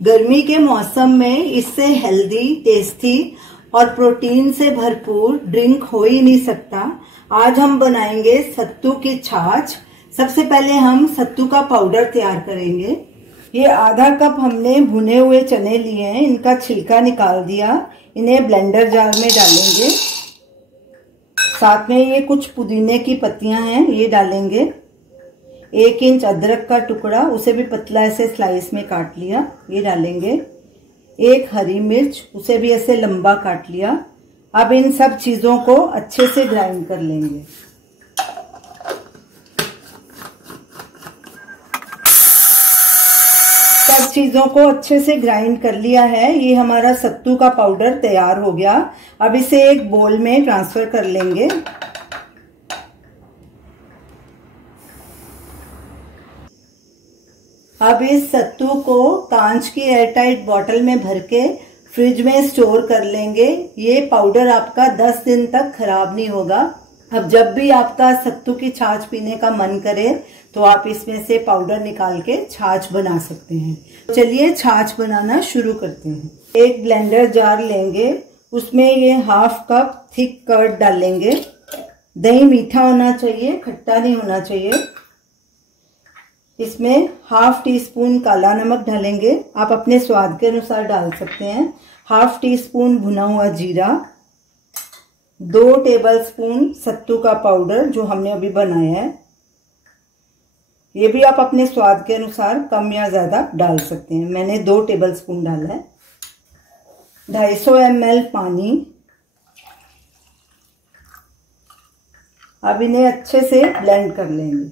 गर्मी के मौसम में इससे हेल्दी, टेस्टी और प्रोटीन से भरपूर ड्रिंक हो ही नहीं सकता। आज हम बनाएंगे सत्तू की छाछ। सबसे पहले हम सत्तू का पाउडर तैयार करेंगे। ये आधा कप हमने भुने हुए चने लिए हैं, इनका छिलका निकाल दिया। इन्हें ब्लेंडर जार में डालेंगे। साथ में ये कुछ पुदीने की पत्तियां हैं, ये डालेंगे। 1 इंच अदरक का टुकड़ा, उसे भी पतला ऐसे स्लाइस में काट लिया, ये डालेंगे। 1 हरी मिर्च, उसे भी ऐसे लंबा काट लिया। अब इन सब चीजों को अच्छे से ग्राइंड कर लेंगे। सब चीजों को अच्छे से ग्राइंड कर लिया है। ये हमारा सत्तू का पाउडर तैयार हो गया। अब इसे एक बोल में ट्रांसफर कर लेंगे। अब इस सत्तू को कांच की एयरटाइट बॉटल में भर के फ्रिज में स्टोर कर लेंगे। ये पाउडर आपका 10 दिन तक खराब नहीं होगा। अब जब भी आपका सत्तू की छाछ पीने का मन करे तो आप इसमें से पाउडर निकाल के छाछ बना सकते हैं। चलिए छाछ बनाना शुरू करते हैं। एक ब्लेंडर जार लेंगे, उसमें ये 1/2 कप थिक कर्ड डालेंगे। दही मीठा होना चाहिए, खट्टा नहीं होना चाहिए। इसमें 1/2 टीस्पून काला नमक डालेंगे, आप अपने स्वाद के अनुसार डाल सकते हैं। 1/2 टीस्पून भुना हुआ जीरा, 2 टेबलस्पून सत्तू का पाउडर जो हमने अभी बनाया है, ये भी आप अपने स्वाद के अनुसार कम या ज्यादा डाल सकते हैं। मैंने 2 टेबलस्पून डाला है। 250 ml पानी। अब इन्हें अच्छे से ब्लेंड कर लेंगे।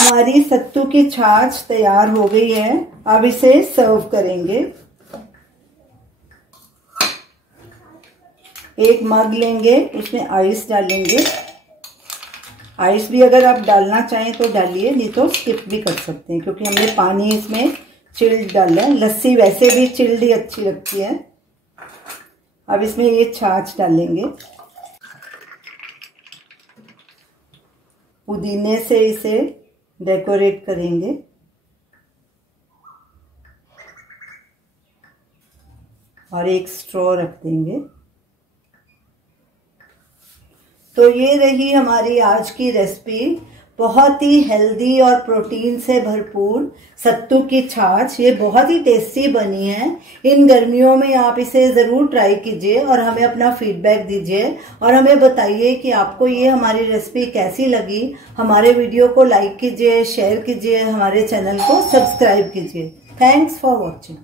हमारी सत्तू की छाछ तैयार हो गई है। अब इसे सर्व करेंगे। एक मग लेंगे, उसमें आइस डालेंगे। आइस भी अगर आप डालना चाहें तो डालिए, नहीं तो स्किप भी कर सकते हैं क्योंकि हमने पानी इसमें चिल्ड डाला है। लस्सी वैसे भी चिल्ड ही अच्छी लगती है। अब इसमें ये छाछ डालेंगे। पुदीने से इसे डेकोरेट करेंगे। और एक स्ट्रॉ रख देंगे। तो ये रही हमारी आज की रेसिपी। बहुत ही हेल्दी और प्रोटीन से भरपूर सत्तू की छाछ। ये बहुत ही टेस्टी बनी है। इन गर्मियों में आप इसे जरूर ट्राई कीजिए और हमें अपना फीडबैक दीजिए और हमें बताइए कि आपको ये हमारी रेसिपी कैसी लगी। हमारे वीडियो को लाइक कीजिए, शेयर कीजिए, हमारे चैनल को सब्सक्राइब कीजिए। Thanks for watching.